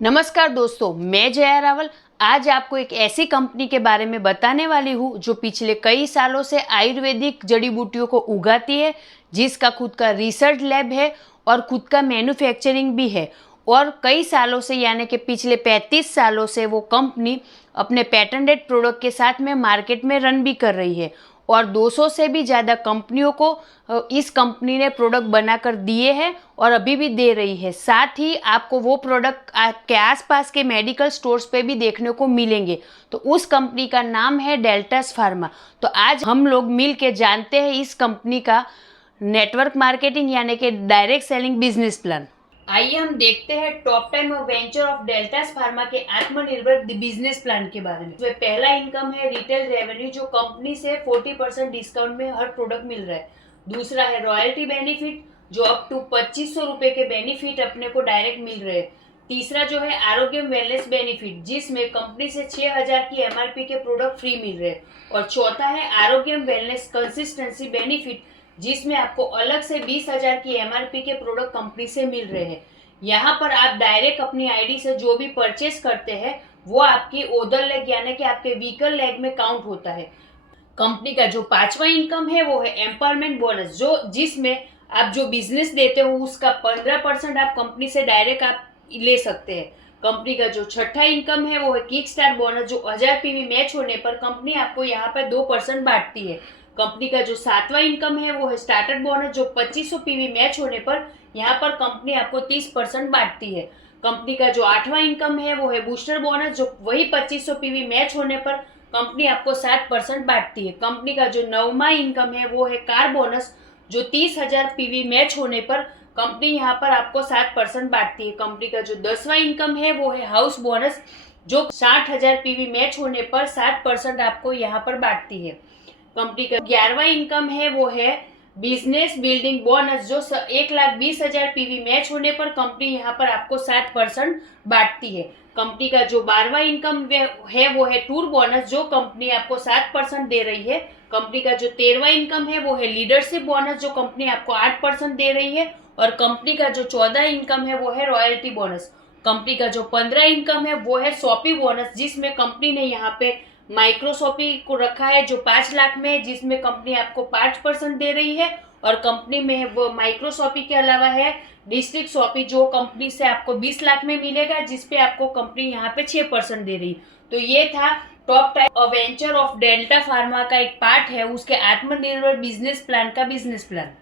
नमस्कार दोस्तों, मैं जया रावल आज आपको एक ऐसी कंपनी के बारे में बताने वाली हूँ जो पिछले कई सालों से आयुर्वेदिक जड़ी बूटियों को उगाती है, जिसका खुद का रिसर्च लैब है और खुद का मैन्युफैक्चरिंग भी है। और कई सालों से यानी कि पिछले 35 सालों से वो कंपनी अपने पेटेंटेड प्रोडक्ट के साथ में मार्केट में रन भी कर रही है और 200 से भी ज़्यादा कंपनियों को इस कंपनी ने प्रोडक्ट बनाकर दिए हैं और अभी भी दे रही है। साथ ही आपको वो प्रोडक्ट आपके आसपास के मेडिकल स्टोर्स पे भी देखने को मिलेंगे। तो उस कंपनी का नाम है डेल्टास फार्मा। तो आज हम लोग मिल के जानते हैं इस कंपनी का नेटवर्क मार्केटिंग यानी कि डायरेक्ट सेलिंग बिजनेस प्लान। आइए हम देखते हैं टॉप 10 और वेंचर ऑफ डेल्टास फार्मा के आत्मनिर्भर बिजनेस प्लान के बारे में। तो पहला इनकम है रिटेल रेवेन्यू, जो कंपनी से 40% डिस्काउंट में हर प्रोडक्ट मिल रहा है। दूसरा है रॉयल्टी बेनिफिट, जो अप टू 2500 रुपए के बेनिफिट अपने को डायरेक्ट मिल रहे हैं। तीसरा जो है आरोग्य वेलनेस बेनिफिट, जिसमें कंपनी से 6000 की एमआरपी के प्रोडक्ट फ्री मिल रहे हैं। और चौथा है आरोग्य वेलनेस कंसिस्टेंसी बेनिफिट, जिसमें आपको अलग से 20,000 की एमआरपी के प्रोडक्ट कंपनी से मिल रहे हैं। यहाँ पर आप डायरेक्ट अपनी आईडी से जो भी परचेस करते हैं वो आपकी ओदर लेग यानी कि आपके व्हीकल लेग में काउंट होता है। कंपनी का जो पांचवा इनकम है वो है एम्पावरमेंट बोनस, जो जिसमें आप जो बिजनेस देते हो उसका 15% आप कंपनी से डायरेक्ट आप ले सकते हैं। कंपनी का जो छठा इनकम है वो है किक स्टार बोनस, जो 1000 पीवी मैच होने पर कंपनी आपको यहाँ पर 2% बांटती है। कंपनी का जो सातवां इनकम है वो है स्टार्टर बोनस, जो 2500 पीवी मैच होने पर यहाँ पर कंपनी आपको 30% बांटती है। कंपनी का जो आठवां इनकम है वो है बूस्टर बोनस, जो वही 2500 पीवी मैच होने पर कंपनी आपको 7% बांटती है। कंपनी का जो नौवां इनकम है वो है कार बोनस, जो 30,000 पीवी मैच होने पर कंपनी यहाँ पर आपको 7% बांटती है। कंपनी का जो 10वां इनकम है वो है हाउस बोनस, जो 60,000 पीवी मैच होने पर 7% आपको यहाँ पर बांटती है। कंपनी का 11वां इनकम है वो है बिजनेस बिल्डिंग बोनस, जो 1,20,000 पीवी मैच होने पर कंपनी यहाँ पर आपको 7% बांटती है। कंपनी का जो 12वां इनकम है वो है टूर बोनस, जो कंपनी आपको 7% दे रही है। कंपनी का जो 13वां इनकम है वो है लीडरशिप बोनस, जो कंपनी आपको 8% दे रही है। और कंपनी का जो 14 इनकम है वो है रॉयल्टी बोनस। कंपनी का जो 15 इनकम है वो है शॉपी बोनस, जिसमें कंपनी ने यहाँ पे माइक्रोसॉपी को रखा है जो 5 लाख में है, जिसमें कंपनी आपको 5% दे रही है। और कंपनी में वो माइक्रोसॉपी के अलावा है डिस्ट्रिक्ट शॉपी, जो कंपनी से आपको 20 लाख में मिलेगा, जिसपे आपको कंपनी यहाँ पे 6% दे रही। तो ये था top type venture of delta pharma का एक पार्ट है उसके आत्मनिर्भर बिजनेस प्लान का बिजनेस प्लान।